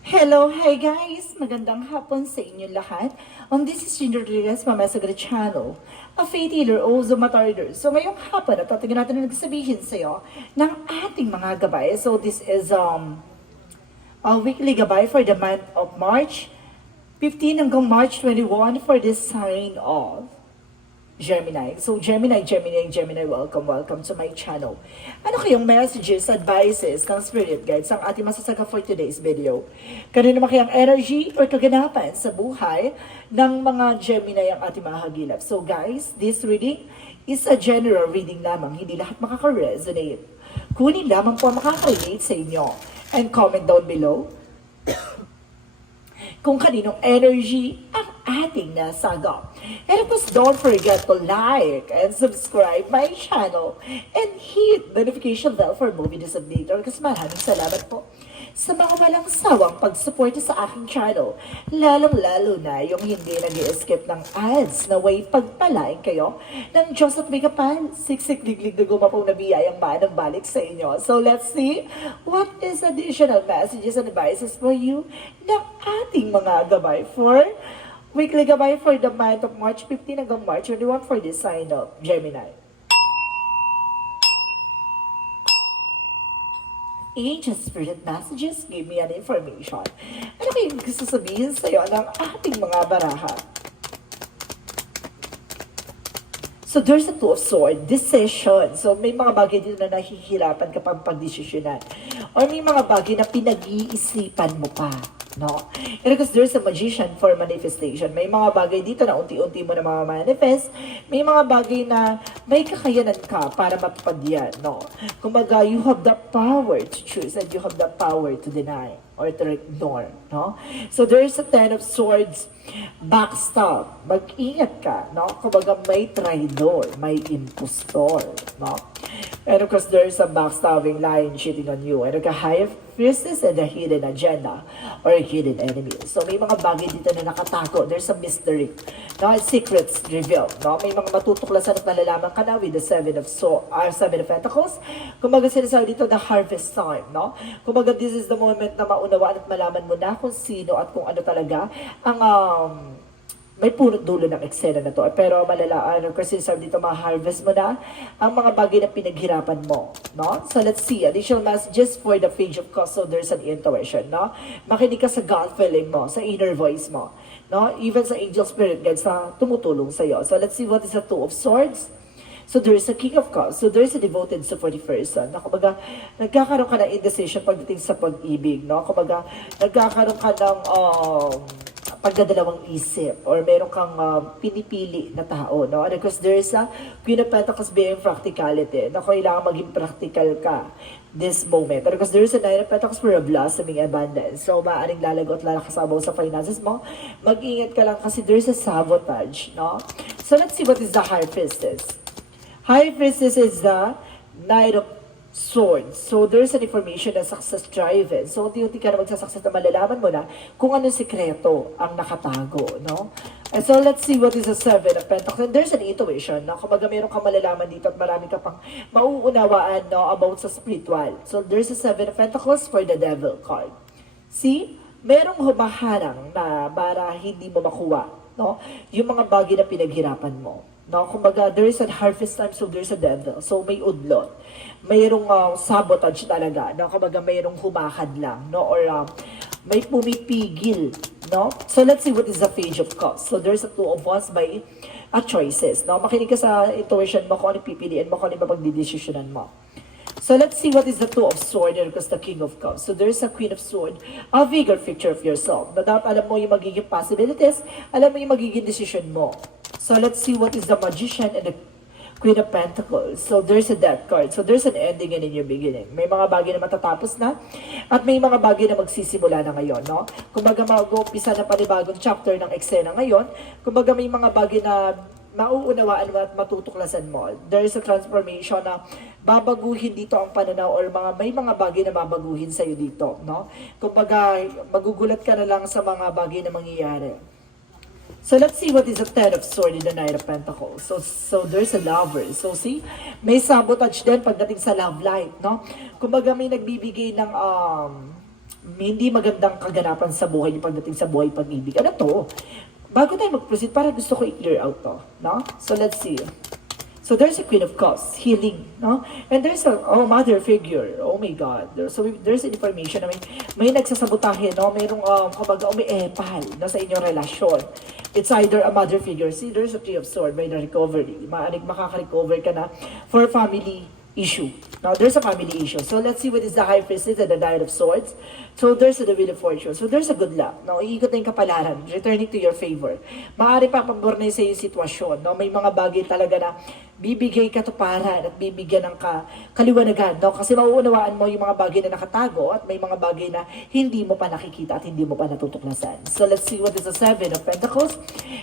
Hello, hi guys! Magandang hapon sa inyo lahat. This is Ginger Rodriguez, Mama Sagra Channel, a faith healer, also matarder. So ngayong hapon, tatignan natin na nagsabihin sa iyo ng ating mga gabay. So this is a weekly gabay for the month of March 15 hanggang March 21 for this sign of Gemini. So Gemini, welcome to my channel. Ano kayong messages, advices ng spirit guides ang ating masasaga for today's video? Kanino naman kayang energy or kaganapan sa buhay ng mga Gemini ang ating mahagilap? So guys, this reading is a general reading lamang. Hindi lahat makaka-resonate. Kunin lamang po ang makaka-relate sa inyo. And comment down below kung kaninong energy ang ating nasagap. And of course, don't forget to like and subscribe my channel and hit the notification bell for movie news update. Kasi maraming salamat po sa mga walang sawang pagsuporta sa aking channel. Lalong-lalo na yung hindi nag-i-skip ng ads na way pagpalain kayo ng Diyos at may kapal. Siksik liglig na gumapong na biyayang manang balik sa inyo. So let's see what is additional messages and advices for you ng ating mga gabay for weekly gabay for the month of March 15 hanggang March 21 for this sign of Gemini. Angel Spirit Messages give me an information. Ano kayong gusto sabihin sa iyo ng ating mga baraha? So there's a Two of Swords, decision. So may mga bagay dito na nahihirapan kapag pagdesisyonan. Or may mga bagay na pinag-iisipan mo pa. No? And because there's a magician for manifestation. May mga bagay dito na unti-unti mo na manifest. May mga bagay na may kakayanan ka para mapapad yan. No? Kumbaga, you have the power to choose and you have the power to deny or to ignore. No? So there's a Ten of Swords, backstab. Mag-ingat ka. No? Kumbaga, may traidor, may impostor. No? And of course, there's a backstabbing, lying, cheating on you. And a high priestess and a hidden agenda or a hidden enemy. So may mga bagay dito na nakatago. There's a mystery. No? Secrets revealed. No? May mga matutuklasan at malalaman ka na with the Seven of Pentacles. Kumbaga sinasabi dito, the harvest time. No? Kumbaga this is the moment na maunawaan at malaman mo na kung sino at kung ano talaga ang may punot dulo ng eksena na to. Pero malalaan, kasi sabi dito, ma-harvest mo na ang mga bagay na pinaghirapan mo. No? So let's see, additional messages for the Page of Cups. So there's an intuition. No? Makinig ka sa gut feeling mo, sa inner voice mo. No? Even sa angel spirit guides na tumutulong sa iyo. So let's see what is the Two of Swords. So there's a King of Cups. So there's a devoted supportive person. Na kumbaga, nagkakaroon ka ng indecision pagdating sa pag-ibig. No? Kumbaga, nagkakaroon ka ng pagdadalawang isip or meron kang pinipili na tao, no? And of course, there's a Queen of Pentacles being practicality, na kailangan maging practical ka this moment. And of course, there's a Nine of Pentacles for a blossoming abundance. So, maaaring lalago at lalakasabaw sa finances mo. Mag-ingat ka lang kasi there's a sabotage, no? So, let's see what is the High Priestess. High Priestess is the Knight of Swords. So, there's an information na success driven. So, unti-unti ka na magsasuccess na malalaman mo na kung anong sikreto ang nakatago, no? And so, let's see what is the Seven of Pentacles. And there's an intuition, no? Kumbaga, meron kang malalaman dito at marami ka pang mauunawaan, no, about sa spiritual. So, there's a Seven of Pentacles for the Devil card. See? Merong humaharang na para hindi mo makuha, no? Yung mga bagay na pinaghirapan mo. No, kumbaga, there is a harvest time, so there's a devil. So, may udlot. Mayroong sabotage talaga. No? Kumbaga, mayroong humakad lang. No? Or may pumipigil. No? So, let's see what is the Page of Cups. So, there's a Two of Wands by choices. No? Makinig ka sa intuition mo kung ano pipiliin mo, kung ano mapagdidesisyonan mo. So, let's see what is the Two of Swords and the King of Cups. So, there's a Queen of Swords, a bigger picture of yourself. Na dapat alam mo yung magiging possibilities, alam mo yung magiging decision mo. So, let's see what is the Magician and the Queen of Pentacles. So, there's a Death card. So, there's an ending and a new beginning. May mga bagay na matatapos na at may mga bagay na magsisimula na ngayon, no? Kumbaga, mag-uumpisa na panibagong chapter ng eksena ngayon. Kumbaga, may mga bagay na mauunawaan mo at matutuklasan mo. There's a transformation na babaguhin dito ang pananaw or may mga bagay na babaguhin sa'yo dito, no? Kumbaga, magugulat ka na lang sa mga bagay na mangyayari. So let's see what is the Ten of Swords in the Knight of Pentacles. So there's a lover. So see, may sabotage din pagdating sa love life, no? Kumbaga may nagbibigay ng hindi magandang kaganapan sa buhay niyo pagdating sa buhay pag-ibig. Ano to? Bago tayo mag-proceed, para gusto ko i-clear out to. No? So let's see. So there's a Queen of Cups, healing, no? And there's a mother figure. Oh my God. There's information na may nagsasabotahe, no? Mayroong kumbaga umiepal no, sa inyong relasyon. It's either a mother figure. See, there's a Three of Swords by the recovery. Maaring makaka-recover ka na for family issue. Now, there's a family issue. So, let's see what is the High Priestess and the Nine of Swords. So, there's the Wheel of Fortune. So, there's a good luck. Now, iikot na yung kapalaran, returning to your favor. Maaari pa pabor na sa yung sitwasyon. No? May mga bagay talaga na bibigay katuparan at bibigyan ng kaliwanagan. No? Kasi mauunawaan mo yung mga bagay na nakatago at may mga bagay na hindi mo pa nakikita at hindi mo pa natutuklasan. So, let's see what is the Seven of Pentacles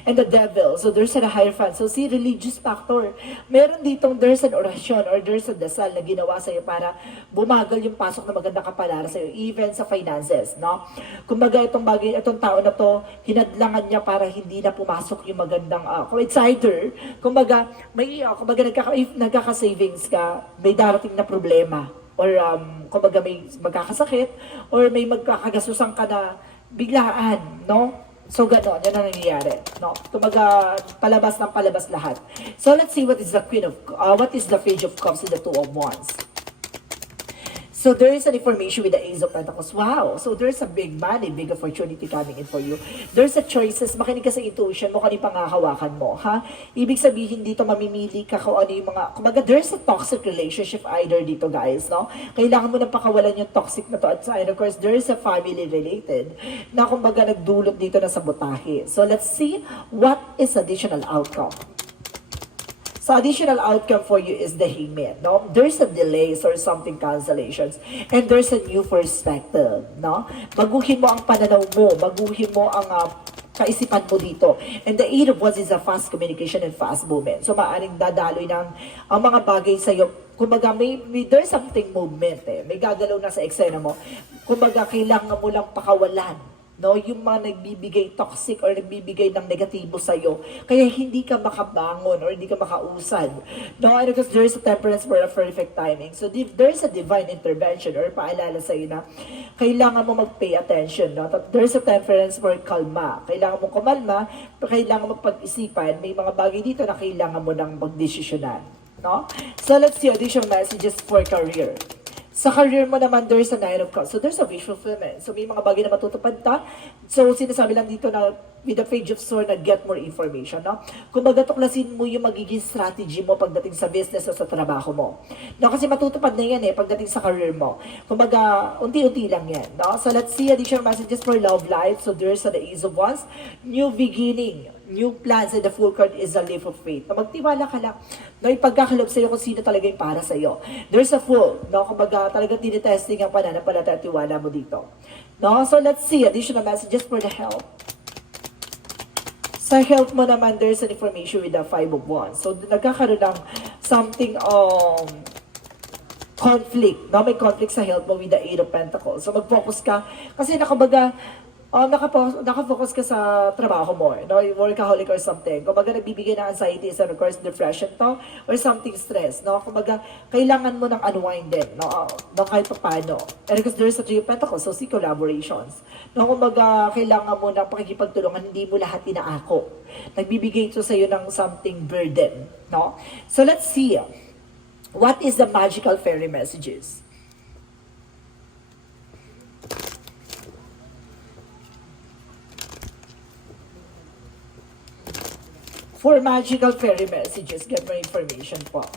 and the Devil. So, there's a Hierophant. So, see, religious factor. Meron ditong there's an orasyon or there's a dasal na ginawa sa'yo para bumagal yung pasok na magandang kapalaran sa'yo, even sa finances, no? Kumbaga, itong tao na to, hinadlangan niya para hindi na pumasok yung magandang, kung it's either, kumbaga, if nagkaka-savings ka, may darating na problema, or kumbaga may magkakasakit, or may magkakagasusan ka na biglaan, no? So, gano'n, yan ang nangyayari. No? Kumbaga, palabas ng palabas lahat. So, let's see what is the what is the Page of Cups and the Two of Wands. So, there is an information with the Ace of Pentacles. Wow! So, there's a big money, big opportunity coming in for you. There's a choices. Makinig ka sa intuition mo, kanina pangahawakan mo. Ha? Ibig sabihin dito, mamimili ka kung ano yung mga... Kumbaga, there's a toxic relationship either dito, guys. No? Kailangan mo nang pakawalan yung toxic na to. And of course, there is a family related na kumbaga nagdulot dito na sabotahe. So, let's see what is additional outcome. So, additional outcome for you is the Hangman, no? There's a delays or something cancellations. And there's a new perspective, no? Baguhin mo ang pananaw mo. Baguhin mo ang kaisipan mo dito. And the Eight of Wands is a fast communication and fast movement. So, maaaring dadaloy ng ang mga bagay sa'yo. Kumbaga, there's something movement eh. May gagalaw na sa eksena mo. Kumbaga, kailangan mo lang pakawalan. No, yung mga nagbibigay toxic or nagbibigay ng negatibo sa'yo. Kaya hindi ka makabangon or hindi ka makausad. No, and because there is a temperance for a perfect timing. So, there is a divine intervention or paalala sa'yo na kailangan mo mag-pay attention. No? There is a temperance for kalma. Kailangan mo kumalma, kailangan mo pag-isipan. May mga bagay dito na kailangan mo nang magdesisyonan. No? So, let's see additional messages for career. Sa career mo naman, there's a Nine of Cups. So, there's a wish fulfillment. So, may mga bagay na matutupad ta. So, sinasabi lang dito na with the Page of Swords na get more information, no? Kumbaga, tuklasin mo yung magiging strategy mo pagdating sa business o sa trabaho mo. No? Kasi matutupad na yan pagdating sa career mo. Kumbaga, unti-unti lang yan, no? So, let's see additional messages for love life. So, there's the Ace of Wands. New beginning. New plans, and the full card is a leap of faith. Na magtiwala ka lang. No, ipagkakalob sa'yo kung sino talaga yung para sa'yo. There's a full. No, kumbaga talaga tinitesting ang pananampalataya at tiwala mo dito. No, so let's see additional messages for the health. Sa health mo naman, there's an information with the Five of Wands. So, nagkakaroon ng something conflict. No, may conflict sa health mo with the Eight of Pentacles. So, mag-focus ka. Kasi nakabaga, nakafocus ka sa trabaho mo, no? Workaholic or something. Kumbaga, nagbibigay ng anxiety and of course, depression to, or something stress, no? Kumbaga, kailangan mo ng unwind din, no? Kahit pa paano. And because there's a Three of Pentacles, so see collaborations. No? Kumbaga, kailangan mo ng pakikipagtulungan, hindi mo lahat inaako. Nagbibigay ito sa'yo ng something burden, no? So, let's see. What is the magical fairy messages? For magical fairy messages, get more information po.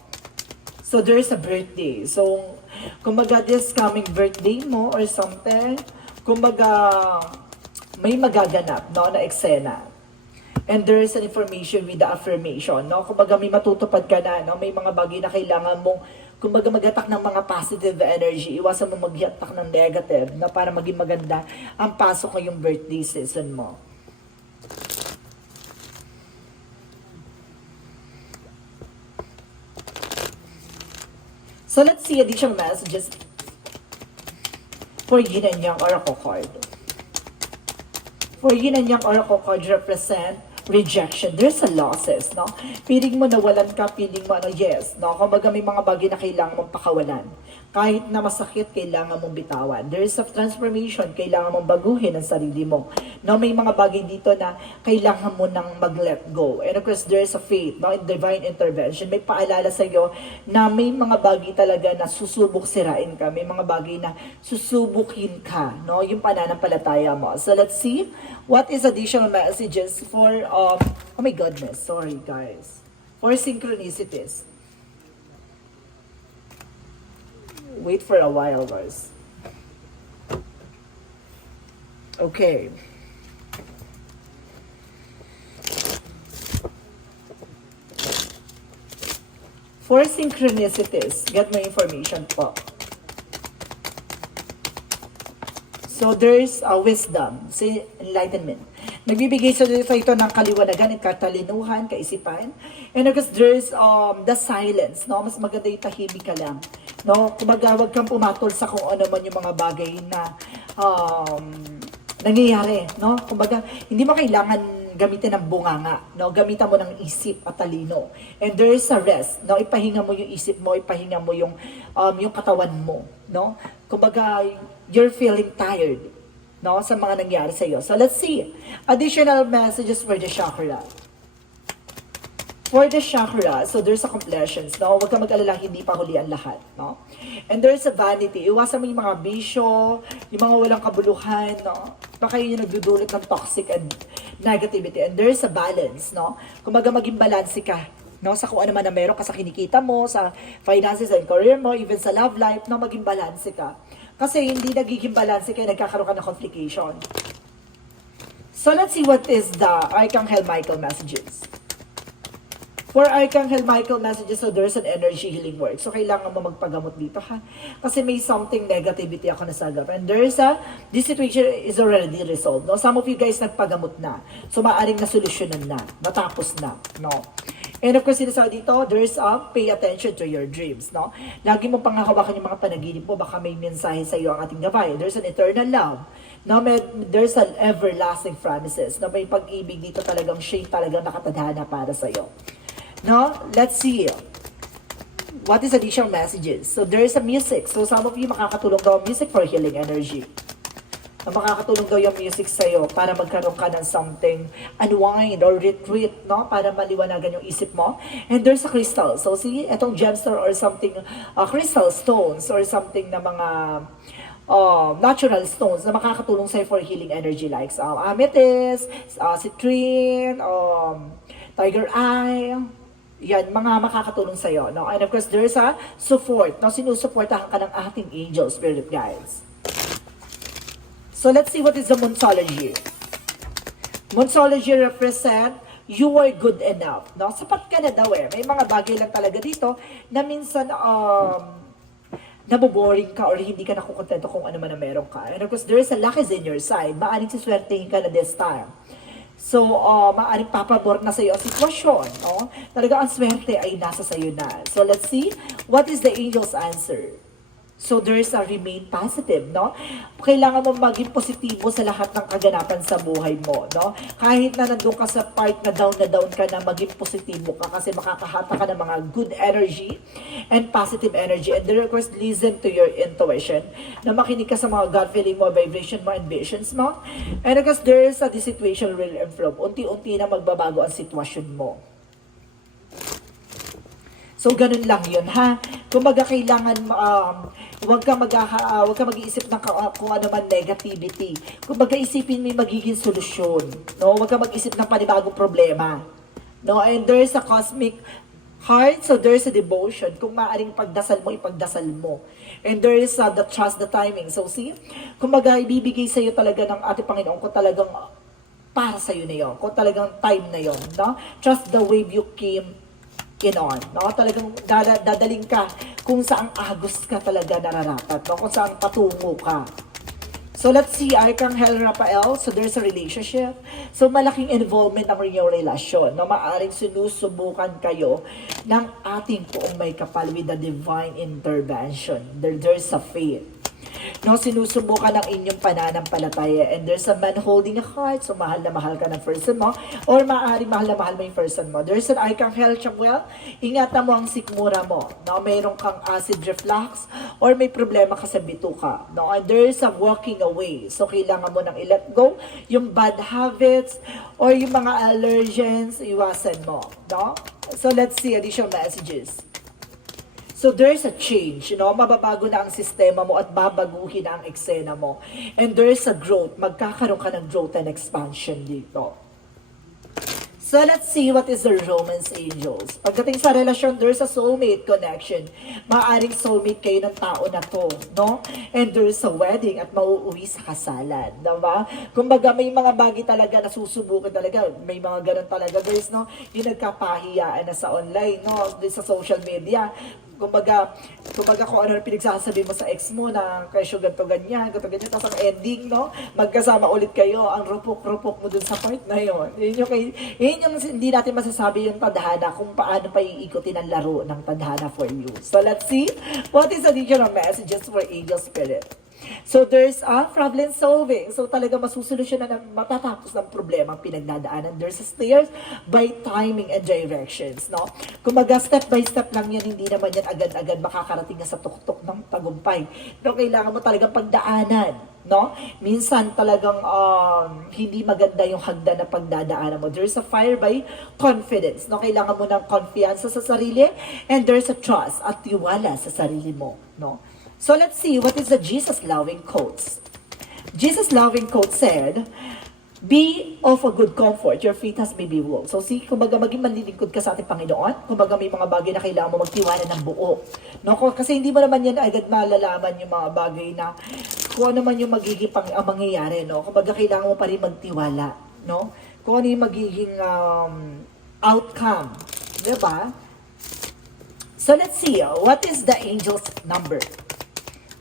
So, there is a birthday. So, kumbaga, this coming birthday mo or something, kumbaga, may magaganap, no, na eksena. And there is an information with the affirmation, no? Kumbaga, may matutupad ka na, no? May mga bagay na kailangan mong, kumbaga, mag-attack ng mga positive energy. Iwasan mo mag-attack ng negative, na para maging maganda ang pasok ngayong birthday season mo. So, let's see additional messages for Yin and Yang Oracle card. For Yin and Yang Oracle card represent rejection. There's a losses, no? Feeling mo nawalan ka, feeling mo yes, no? Kumbaga may mga bagay na kailangan mong pakawalan. Kahit na masakit, kailangan mong bitawan. There is a transformation, kailangan mong baguhin ang sarili mo. No, may mga bagay dito na kailangan mo nang mag-let go. And of course, there is a faith, no, in divine intervention. May paalala sa iyo na may mga bagay talaga na susubok sirain ka. May mga bagay na susubukin ka, no, yung pananampalataya mo. So let's see what is additional messages for oh my goodness, sorry guys. For synchronicities. Wait for a while, guys. Okay. For synchronicities, get my information po. So there's a wisdom, enlightenment. Nagbibigay sa ito ng kaliwanagan at katalinuhan, kaisipan. And of course, there's the silence, no? Mas maganda yung tahimik ka lang. No? Kumbaga, wag kang pumatol sa kung ano man yung mga bagay na nangyayari, no? Kumbaga, hindi mo kailangan gamitin ng bunganga, no? Gamitan mo ng isip at talino. And there is a rest, no? Ipahinga mo yung isip mo, ipahinga mo yung katawan mo, no? Kumbaga, you're feeling tired, no? Sa mga nangyari sa iyo. So let's see additional messages for the chakra. For the chakra, so there's a completions, no? Huwag kang mag-alala, hindi pa huli ang lahat, no? And there's a vanity. Iwasan mo yung mga bisyo, yung mga walang kabuluhan, no? Baka yun yung nagdudulot ng toxic and negativity. And there's a balance, no? Kumbaga maging balanse ka, no? Sa kung ano man na meron ka sa kinikita mo, sa finances and career mo, even sa love life, no? Maging balanse ka. Kasi hindi nagiging balanse kaya nagkakaroon ka ng complication. So let's see what is the Archangel Michael messages. For Archangel Michael messages, so there's an energy healing work. So, kailangan mo magpagamot dito, ha? Kasi may something negativity ako nasagap. And there's this situation is already resolved, no? Some of you guys nagpagamot na. So, maaaring nasolusyonan na. Natapos na, no? And of course, sinasabi dito, there's pay attention to your dreams, no? Lagi mo panghahawakan yung mga panaginip mo, baka may mensahe sa iyo ang ating gabay. There's an eternal love. No, there's an everlasting promises. No, may pag-ibig dito talagang siya talagang nakatadhana para sa iyo. No, let's see. What is additional messages? So there's a music. So some of you makakatulong daw music for healing energy. Na makakatulong daw yung music sa iyo para magkaroon ka ng something unwind or retreat, no? Para maliwanagan yung isip mo. And there's a crystal. So see, etong gemstone or something, crystal stones or something na mga natural stones na makakatulong sa'yo for healing energy like amethyst, citrine, tiger eye. Yan, mga makakatulong sa'yo, no? And of course, there's a support, no? Sinusuportahan ka ng ating angel spirit guides. So, let's see what is the Monsology. Monsology represent you are good enough, no? Sapat ka na daw eh. May mga bagay lang talaga dito na minsan, naboboring ka or hindi ka nakukontento kung ano man na meron ka. And of course, there is a luck is in your side. Maaring siswertehin ka na this time. So, maaaring papabor na sa iyo ang sitwasyon, no? Talaga ang swerte ay nasa sa iyo na. So, let's see what is the angel's answer. So, there's a remain positive, no? Kailangan mo maging positibo sa lahat ng kaganapan sa buhay mo, no? Kahit na nandun ka sa part na down ka na, maging positibo ka kasi makakahata ka ng mga good energy and positive energy. And then, of course, listen to your intuition, na makinig ka sa mga gut feeling mo, vibration mo, and visions mo. And of course, there's a this situation will improve. Unti-unti na magbabago ang sitwasyon mo. So, ganun lang yun, ha? Kumbaga, kailangan, huwag ka mag-iisip ng kung ano man negativity. Kumbaga, isipin mo yung magiging solusyon, no? Huwag ka mag-isip ng panibagong problema, no? And there's a cosmic heart, so there's a devotion. Kung maaaring pagdasal mo, ipagdasal mo. And there is the trust, the timing. So, see? Kumbaga, ibibigay sa iyo talaga ng ating Panginoon kung talagang para sa iyo na yun. Kung talagang time na yun, no? Trust the wave you came on, no? Talagang dadaling ka kung saan agos ka talaga nararapat, no? Kung saan patungo ka. So let's see, Archangel Raphael, so there's a relationship. So malaking involvement ng inyong relasyon, no? Maaring sinusubukan kayo ng ating poong may kapal with the divine intervention. There's a faith. No, sinusubukan ng inyong pananampalataya. And there's a man holding a heart, so mahal na mahal ka ng person mo. Or maaari mahal na mahal mo yung person mo. There's an Archangel Chamuel, ingatan mo ang sikmura mo. No, mayroon kang acid reflux, or may problema ka sa bituka. No, and there's a walking away. So kailangan mo nang i-let go yung bad habits, or yung mga allergens, iwasan mo. No? So let's see additional messages. So there's a change, mababago na ang sistema mo at babaguhin na ang eksena mo. And there's a growth, magkakaroon ka ng growth and expansion dito. So let's see what is the Romance Angels. Pagdating sa relasyon, there's a soulmate connection. Maaring soulmate kayo ng tao na to, no? And there's a wedding at mauuwi sa kasalan, diba? Kumbaga may mga bagay talaga na susubukan talaga. May mga ganun talaga, guys, no? Yung nagkapahiyaan na sa online, no? Sa social media. Kumbaga kung ano na pinagsasabi mo sa ex mo na kayo ganito ganyan, tapos ang ending, no? Magkasama ulit kayo, ang rupok-rupok mo dun sa part na yun. Yun yung hindi natin masasabi yung tadhana kung paano pa iikutin ang laro ng tadhana for you. So let's see, what is additional messages for angel spirit? So there's a problem solving. So talaga masusolusyonan na matatapos ng problema ang pinagnadaanan. There's a stairs by timing and directions, no? Kumbaga step by step lang yan, hindi naman yan agad-agad makakarating na sa tuktok ng tagumpay. No, kailangan mo talagang pagdaanan, no? Minsan talagang hindi maganda yung hagdan na pagdadaanan mo. There's a fire by confidence, no? Kailangan mo ng confiance sa sarili, and there's a trust at tiwala sa sarili mo, no? So let's see, what is the Jesus-loving quotes? Jesus-loving quote said, be of a good comfort, your faith has been built. So see, kumbaga maging manlilingkod ka sa ating Panginoon, kumbaga may mga bagay na kailangan mo magtiwala ng buo. No? Kasi hindi mo naman yan agad malalaman yung mga bagay na kung ano man yung magiging mangyayari. No? Kumbaga kailangan mo pa rin magtiwala. No? Kung ano yung magiging outcome. Diba? So let's see, what is the angel's number?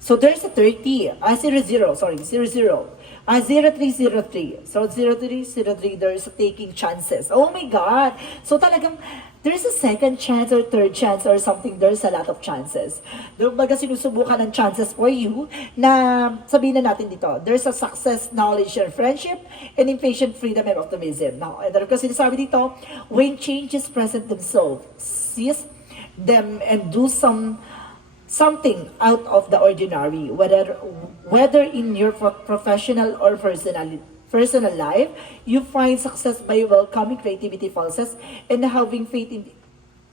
So there's a 30, 00, 0303. So 0303, there's a taking chances. Oh my God! So talagang, there's a second chance or third chance or something, there's a lot of chances. Baga sinusubukan ng chances for you na sabihin na natin dito, there's a success, knowledge, and friendship, and impatient freedom and optimism. Now, kasi sinasabi dito, when changes present themselves, seize them and do something out of the ordinary, whether in your professional or personal life, you find success by welcoming creativity pulses and having faith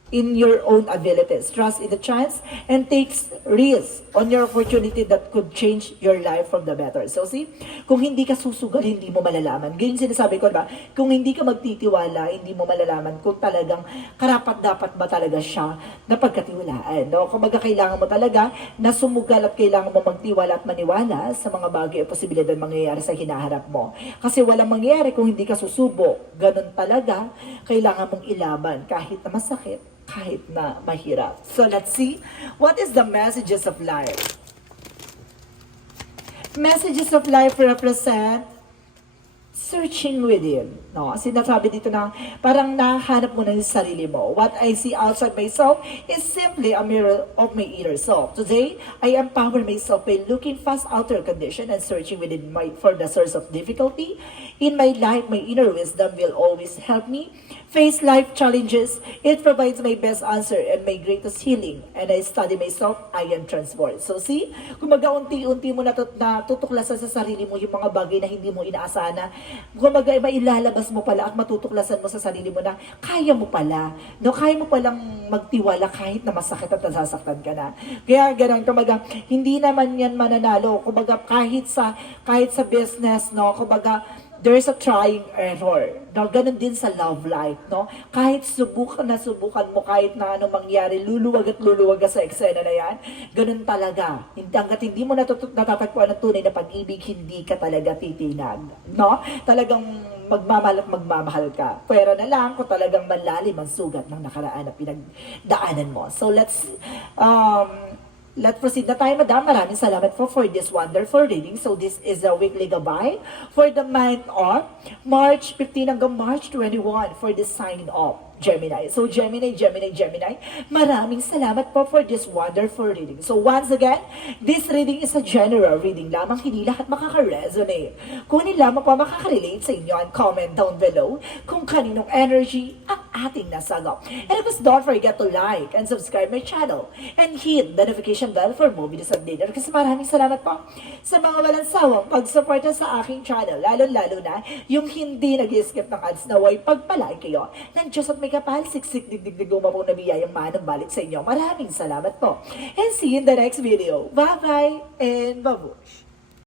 in your own abilities, trust in the chance, and takes risks on your opportunity that could change your life from the better. So see, kung hindi ka susugal, hindi mo malalaman. Ganyan sinasabi ko, diba? Kung hindi ka magtitiwala, hindi mo malalaman kung talagang karapat-dapat ba talaga siya na pagkatiwalaan. No? Kung kailangan mo talaga na sumugal at kailangan mo magtiwala at maniwala sa mga bagay o posibilidad mangyayari sa hinaharap mo. Kasi walang mangyayari kung hindi ka susubok. Ganun talaga, kailangan mong ilaban kahit na masakit, kahit na mahirap. So let's see, what is the messages of life? Messages of life represent searching within. No? Sinasabi dito na parang nahanap mo na yung sarili mo. What I see outside myself is simply a mirror of my inner self. Today, I empower myself by looking past outer condition and searching within for the source of difficulty. In my life, my inner wisdom will always help me face life challenges. It provides my best answer and my greatest healing. And I study myself, I am transformed. So see, kung unti-unti mo natutuklasan sa sarili mo yung mga bagay na hindi mo inaasahan na, kung mailalabas mo pala at matutuklasan mo sa sarili mo na kaya mo pala. No, kaya mo palang magtiwala kahit na masakit at nasasaktan ka na. Kaya ganun, kumbaga, hindi naman yan mananalo. Kumbaga, kahit sa business, no, kumbaga, there's a trying error. No, ganun din sa love life, no? Kahit subukan mo, kahit na ano mangyari, luluwag ka sa eksena na yan, ganun talaga. Hanggat hindi mo natatagpuan ang tunay na pag-ibig, hindi ka talaga titinag, no? Talagang magmamahal ka. Pero na lang kung talagang malalim ang sugat ng nakaraan na pinagdaanan mo. So let's proceed na tayo, madam. Maraming salamat po for this wonderful reading. So this is a weekly gabay for the month of March 15 hanggang March 21 for the sign off. Gemini. So Gemini, maraming salamat po for this wonderful reading. So once again, this reading is a general reading lamang, hindi lahat makaka-resonate. Kunin lamang po makaka-relate sa inyo and comment down below kung kaninong energy ang ating nasagap. And of course, don't forget to like and subscribe my channel and hit the notification bell for more videos updated. Kasi maraming salamat po sa mga walang sawang pagsuporta sa aking channel, lalo-lalo na yung hindi nag-skip ng ads na way pagpalain kayo ng Diyos at may kapal, siksik, digdig, umapong na biyayang manang balik sa inyo. Maraming salamat po. And see you in the next video. Bye-bye and babush!